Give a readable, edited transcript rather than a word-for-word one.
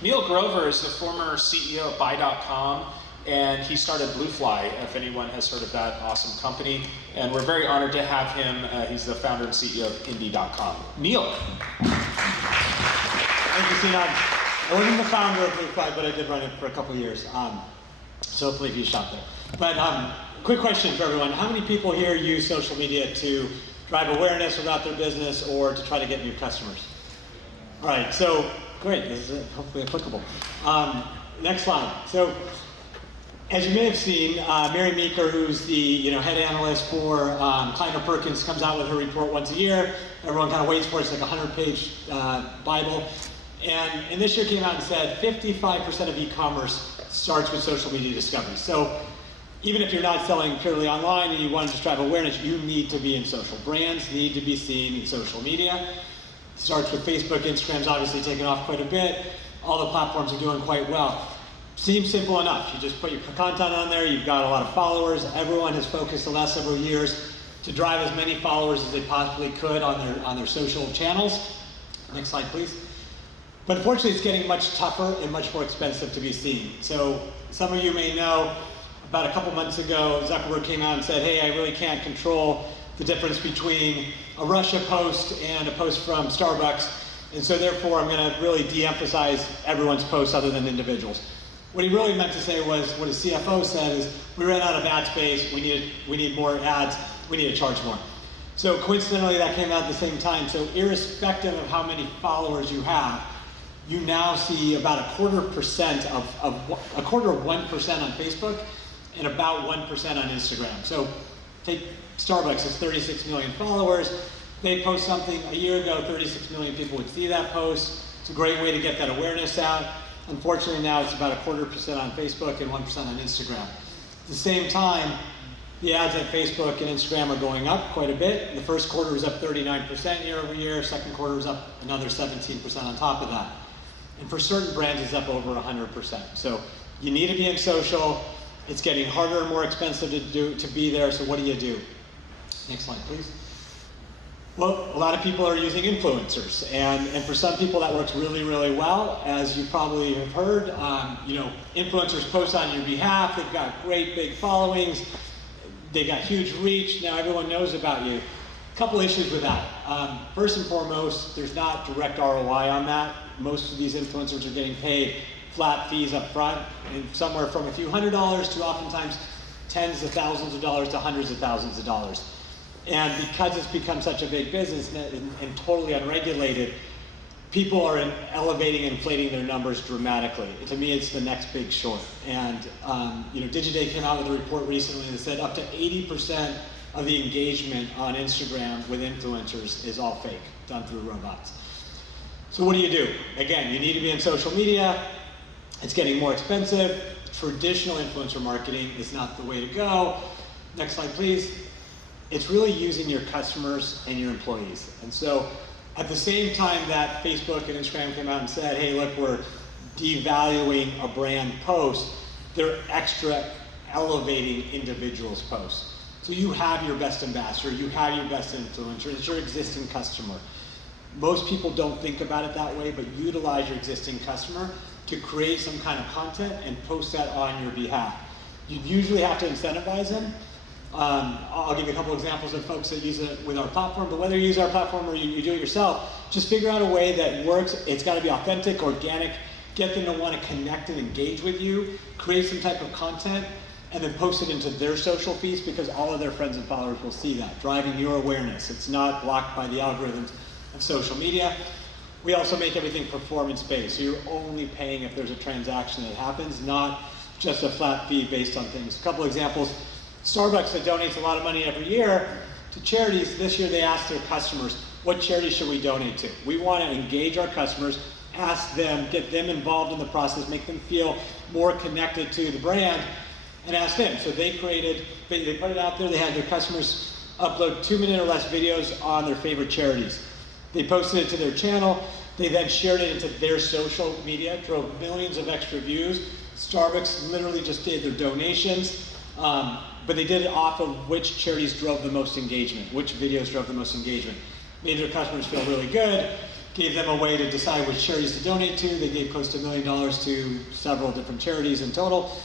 Neel Grover is the former CEO of Buy.com, and he started Bluefly, if anyone has heard of that awesome company. And we're very honored to have him. He's the founder and CEO of Indie.com. Neel. Thank you, Sinan. I wasn't the founder of Bluefly, but I did run it for a couple of years. So hopefully you shot there. But quick question for everyone. How many people here use social media to drive awareness about their business or to try to get new customers? All right, so great, this is hopefully applicable. Next slide. So, as you may have seen, Mary Meeker, who's the head analyst for Kleiner Perkins, comes out with her report once a year. Everyone kind of waits for it. It's like a 100-page Bible. And this year came out and said 55% of e-commerce starts with social media discovery. So even if you're not selling purely online and you want to just drive awareness, you need to be in social. Brands need to be seen in social media. Starts with Facebook. Instagram's obviously taken off quite a bit. All the platforms are doing quite well. Seems simple enough. You just put your content on there. You've got a lot of followers. Everyone has focused the last several years to drive as many followers as they possibly could on their social channels. Next slide, please. But unfortunately, it's getting much tougher and much more expensive to be seen. So some of you may know, about a couple months ago, Zuckerberg came out and said, hey, I really can't control the difference between a Russia post and a post from Starbucks, and so therefore I'm going to really de-emphasize everyone's posts other than individuals. What he really meant to say was, what his CFO said is, we ran out of ad space, we need more ads, we need to charge more. So coincidentally, that came out at the same time. So irrespective of how many followers you have, you now see about a quarter of 1% on Facebook and about 1% on Instagram. So take Starbucks, has 36 million followers. They post something a year ago, 36 million people would see that post. It's a great way to get that awareness out. Unfortunately, now it's about a quarter % on Facebook and 1% on Instagram. At the same time, the ads at Facebook and Instagram are going up quite a bit. The first quarter was up 39% year over year. Second quarter was up another 17% on top of that. And for certain brands, it's up over 100%. So you need to be in social. It's getting harder and more expensive to be there. So what do you do? Next slide, please. Well, a lot of people are using influencers, and for some people that works really, really well. As you probably have heard, influencers post on your behalf. They've got great big followings. They got huge reach. Now everyone knows about you. A couple issues with that. First and foremost, there's not direct ROI on that. Most of these influencers are getting paid flat fees up front, and somewhere from a few $100s to oftentimes tens of thousands of dollars to hundreds of thousands of dollars. And because it's become such a big business and totally unregulated, people are elevating and inflating their numbers dramatically. To me, it's the next big short. And Digiday came out with a report recently that said up to 80% of the engagement on Instagram with influencers is all fake, done through robots. So what do you do? Again, you need to be in social media. It's getting more expensive. Traditional influencer marketing is not the way to go. Next slide, please. It's really using your customers and your employees. And so at the same time that Facebook and Instagram came out and said, hey, look, we're devaluing a brand post, they're extra elevating individuals' posts. So you have your best ambassador, you have your best influencer, it's your existing customer. Most people don't think about it that way, but utilize your existing customer to create some kind of content and post that on your behalf. You usually have to incentivize them. I'll give you a couple examples of folks that use it with our platform, but whether you use our platform or you do it yourself, just figure out a way that works. It's got to be authentic, organic, get them to want to connect and engage with you, create some type of content, and then post it into their social feeds because all of their friends and followers will see that, driving your awareness. It's not blocked by the algorithms of social media. We also make everything performance-based, so you're only paying if there's a transaction that happens, not just a flat fee based on things. A couple examples. Starbucks, that donates a lot of money every year to charities, this year they asked their customers, what charity should we donate to? We want to engage our customers, ask them, get them involved in the process, make them feel more connected to the brand, and ask them. So they put it out there, they had their customers upload 2-minute or less videos on their favorite charities. They posted it to their channel, they then shared it into their social media, drove millions of extra views. Starbucks literally just did their donations. But they did it off of which charities drove the most engagement, which videos drove the most engagement. Made their customers feel really good. gave them a way to decide which charities to donate to. They gave close to $1 million to several different charities in total.